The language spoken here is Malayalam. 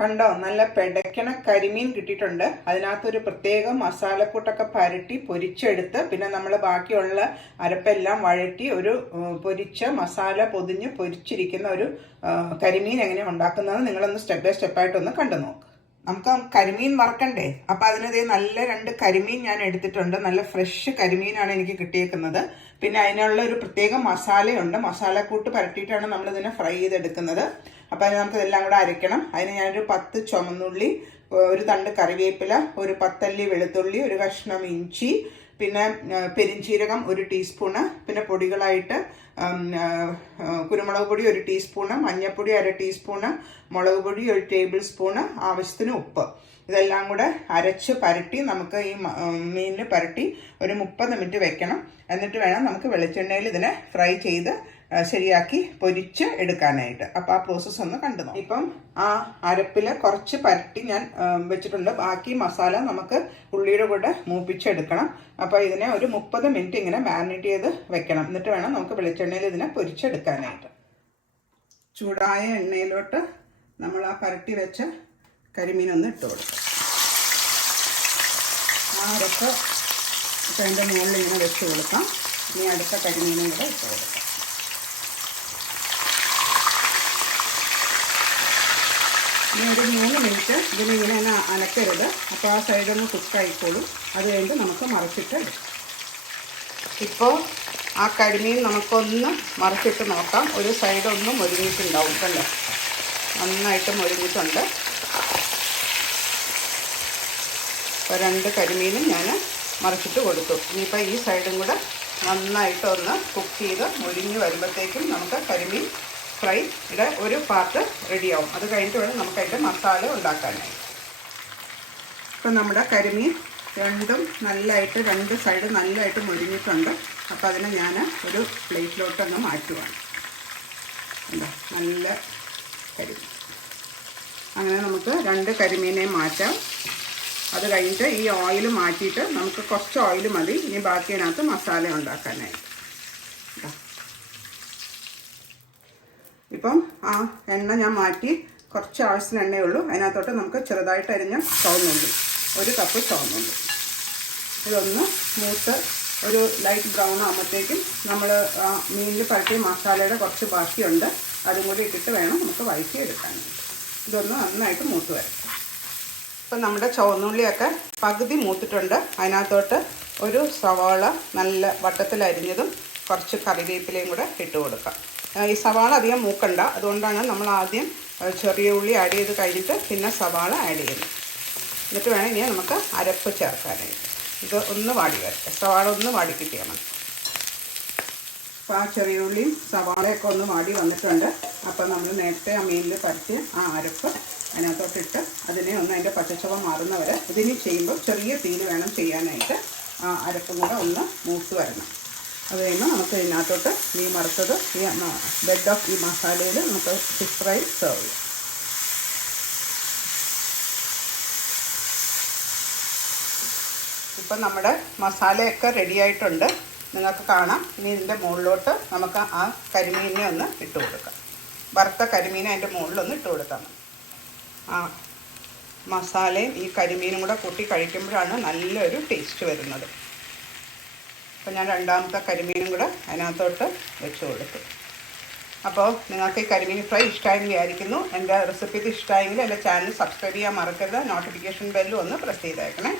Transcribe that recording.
കണ്ടോ, നല്ല പെടയ്ക്കണ കരിമീൻ കിട്ടിയിട്ടുണ്ട്. അതിനകത്തൊരു പ്രത്യേക മസാലക്കൂട്ടൊക്കെ പരട്ടി പൊരിച്ചെടുത്ത് പിന്നെ നമ്മൾ ബാക്കിയുള്ള അരപ്പെല്ലാം വഴറ്റി ഒരു പൊരിച്ച മസാല പൊതിഞ്ഞ് പൊരിച്ചിരിക്കുന്ന ഒരു കരിമീൻ എങ്ങനെയാണ് ഉണ്ടാക്കുന്നത് നിങ്ങളൊന്ന് സ്റ്റെപ്പ് ബൈ സ്റ്റെപ്പായിട്ടൊന്ന് കണ്ടു നോക്ക്. നമുക്ക് കരിമീൻ വറക്കണ്ടേ? അപ്പം അതിനതേ നല്ല 2 കരിമീൻ ഞാൻ എടുത്തിട്ടുണ്ട്. നല്ല ഫ്രഷ് കരിമീനാണ് എനിക്ക് കിട്ടിയേക്കുന്നത്. പിന്നെ അതിനുള്ള ഒരു പ്രത്യേക മസാലയുണ്ട്. മസാലക്കൂട്ട് പരട്ടിയിട്ടാണ് നമ്മളിതിനെ ഫ്രൈ ചെയ്തെടുക്കുന്നത്. അപ്പം അതിന് നമുക്കിതെല്ലാം കൂടെ അരയ്ക്കണം. അതിന് ഞാനൊരു 10 ചുമന്നുള്ളി, ഒരു തണ്ട് കറിവേപ്പില, ഒരു 10 അല്ലി വെളുത്തുള്ളി, ഒരു കഷ്ണം ഇഞ്ചി, പിന്നെ പെരിഞ്ചീരകം 1 ടീസ്പൂണ്, പിന്നെ പൊടികളായിട്ട് കുരുമുളക് പൊടി 1 ടീസ്പൂണ്, മഞ്ഞൾപ്പൊടി 1/2 ടീസ്പൂണ്, മുളക് പൊടി 1 ടേബിൾ സ്പൂണ്, ആവശ്യത്തിന് ഉപ്പ്. ഇതെല്ലാം കൂടെ അരച്ച് പരട്ടി നമുക്ക് ഈ മീനിൽ പരട്ടി ഒരു 30 മിനിറ്റ് വെക്കണം. എന്നിട്ട് വേണം നമുക്ക് വെളിച്ചെണ്ണയിൽ ഇതിനെ ഫ്രൈ ചെയ്ത് ശരിയാക്കി പൊരിച്ച് എടുക്കാനായിട്ട്. അപ്പം ആ പ്രോസസ്സ് ഒന്ന് കണ്ടു നോക്കാം. ഇപ്പം ആ അരപ്പിൽ കുറച്ച് പരട്ടി ഞാൻ വെച്ചിട്ടുണ്ട്. ബാക്കി മസാല നമുക്ക് ഉള്ളിയുടെ കൂടെ മൂപ്പിച്ചെടുക്കണം. അപ്പോൾ ഇതിനെ ഒരു 30 മിനിറ്റ് ഇങ്ങനെ മാരിനേറ്റ് ചെയ്ത് വെക്കണം. എന്നിട്ട് വേണം നമുക്ക് വെളിച്ചെണ്ണയിൽ ഇതിനെ പൊരിച്ചെടുക്കാനായിട്ട്. ചൂടായ എണ്ണയിലോട്ട് നമ്മൾ ആ പരട്ടി വെച്ച കരിമീനൊന്ന് ഇട്ട് കൊടുക്കാം. ആ അരപ്പ് ഇപ്പം അതിൻ്റെ മുകളിൽ ഇങ്ങനെ വെച്ച് കൊടുക്കാം. ഇനി അടുത്ത കരിമീനും കൂടെ ഇട്ട് കൊടുക്കാം. ഇനി ഒരു 3 മിനിറ്റ് ഇതിനിങ്ങനെ അനക്കരുത്. അപ്പോൾ ആ സൈഡൊന്ന് കുക്കായിക്കോളും. അത് കഴിഞ്ഞ് നമുക്ക് മറിച്ചിട്ട് എടുക്കാം. ഇപ്പോൾ ആ കരിമീൻ നമുക്കൊന്ന് മറിച്ചിട്ട് നോക്കാം. ഒരു സൈഡൊന്ന് മൊരിഞ്ഞിട്ടുണ്ടാവും കണ്ടോ, നന്നായിട്ട് മൊരിഞ്ഞിട്ടുണ്ട്. ഇപ്പോൾ 2 കരിമീനും ഞാൻ മറിച്ചിട്ട് കൊടുത്തു. ഇനിയിപ്പോൾ ഈ സൈഡും കൂടെ നന്നായിട്ടൊന്ന് കുക്ക് ചെയ്ത് മൊരിഞ്ഞ് വരുമ്പോഴത്തേക്കും നമുക്ക് കരിമീൻ ഫ്രൈയുടെ ഒരു പാർട്ട് റെഡിയാവും. അത് കഴിഞ്ഞിട്ട് വേണം നമുക്ക് അതിൻ്റെ മസാല ഉണ്ടാക്കാനായി. ഇപ്പം നമ്മുടെ കരിമീൻ രണ്ടും നല്ലതായിട്ട് 2 സൈഡ് നല്ലതായിട്ട് മൊരിഞ്ഞിട്ടുണ്ട്. അപ്പോൾ അതിനെ ഞാൻ ഒരു പ്ലേറ്റിലോട്ടൊന്ന് മാറ്റുവാണ്. എന്താ നല്ല കരിമീൻ. അങ്ങനെ നമുക്ക് 2 കരിമീനെ മാറ്റാം. അത് കഴിഞ്ഞിട്ട് ഈ ഓയിൽ മാറ്റിയിട്ട് നമുക്ക് കുറച്ച് ഓയിൽ മതി ഇനി ബാക്കി അതിനകത്ത് മസാല ഉണ്ടാക്കാനായിട്ട്. ഇപ്പം ആ എണ്ണ ഞാൻ മാറ്റി കുറച്ച് ആവശ്യത്തിന് എണ്ണയുള്ളൂ. അതിനകത്തോട്ട് നമുക്ക് ചെറുതായിട്ട് അരിഞ്ഞ ചുവന്നുള്ളി, 1 കപ്പ് ചുവന്നുള്ളി, ഇതൊന്ന് മൂത്ത് ഒരു ലൈറ്റ് ബ്രൗൺ ആകുമ്പോഴത്തേക്കും നമ്മൾ ആ മീനിൽ പരട്ടിയ മസാലയുടെ കുറച്ച് ബാക്കിയുണ്ട്, അതും കൂടി ഇട്ടിട്ട് വേണം നമുക്ക് വഴറ്റി എടുക്കാനായിട്ട്. ഇതൊന്ന് നന്നായിട്ട് മൂത്ത് വരും. ഇപ്പം നമ്മുടെ ചുവന്നുള്ളിയൊക്കെ പകുതി മൂത്തിട്ടുണ്ട്. അതിനകത്തോട്ട് ഒരു സവാള നല്ല വട്ടത്തിലരിഞ്ഞതും കുറച്ച് കറിവേപ്പിലയും കൂടെ ഇട്ട് കൊടുക്കാം. ഈ സവാള അധികം മൂക്കണ്ട, അതുകൊണ്ടാണ് നമ്മൾ ആദ്യം ചെറിയ ഉള്ളി ആഡ് ചെയ്ത് കഴിഞ്ഞിട്ട് പിന്നെ സവാള ആഡ് ചെയ്യുന്നത്. എന്നിട്ട് വേണം ഇനി നമുക്ക് അരപ്പ് ചേർക്കാനായിട്ട്. ഇത് ഒന്ന് വാടി വരട്ടെ, സവാള ഒന്ന് വാടി കിട്ടിയാൽ മതി. അപ്പോൾ ആ ചെറിയ ഉള്ളിയും സവാളയൊക്കെ ഒന്ന് വാടി വന്നിട്ടുണ്ട്. അപ്പോൾ നമ്മൾ നേരത്തെ ആ മീനിൽ പരത്തിയ ആ അരപ്പ് അതിനകത്തോട്ടിട്ട് അതിനെ ഒന്ന് അതിൻ്റെ പച്ചച്ചവ മാറുന്നവരെ ഇതിന് ചെയ്യുമ്പോൾ ചെറിയ തീയിൽ വേണം ചെയ്യാനായിട്ട്. ആ അരപ്പും കൂടെ ഒന്ന് മൂത്ത് വരണം. അത് കഴിയുമ്പോൾ നമുക്ക് ഇതിനകത്തോട്ട് മീൻ വറുത്തത് ഈ ബെഡ് ഓഫ് ഈ മസാലയിൽ നമുക്ക് ഫിഷ് ഫ്രൈ സെർവ് ചെയ്യാം. ഇപ്പം നമ്മുടെ മസാലയൊക്കെ റെഡിയായിട്ടുണ്ട്, നിങ്ങൾക്ക് കാണാം. ഇനി ഇതിൻ്റെ മുകളിലോട്ട് നമുക്ക് ആ കരിമീനെ ഒന്ന് ഇട്ട് കൊടുക്കാം. വറുത്ത കരിമീനെ അതിൻ്റെ മുകളിലൊന്ന് ഇട്ട് കൊടുക്കാം. ആ മസാലയും ഈ കരിമീനും കൂടെ കൂട്ടി കഴിക്കുമ്പോഴാണ് നല്ലൊരു ടേസ്റ്റ് വരുന്നത്. അപ്പോൾ ഞാൻ രണ്ടാമത്തെ കരിമീനും കൂടെ അതിനകത്തോട്ട് വെച്ച് കൊടുത്തു. അപ്പോൾ നിങ്ങൾക്ക് ഈ കരിമീൻ ഫ്രൈ ഇഷ്ടമായെന്ന് വിചാരിക്കുന്നു. എൻ്റെ റെസിപ്പി ഇഷ്ടമായെങ്കിൽ എൻ്റെ ചാനൽ സബ്സ്ക്രൈബ് ചെയ്യാൻ മറക്കരുത്. നോട്ടിഫിക്കേഷൻ ബെല്ലും ഒന്ന് പ്രസ് ചെയ്തേക്കണേ.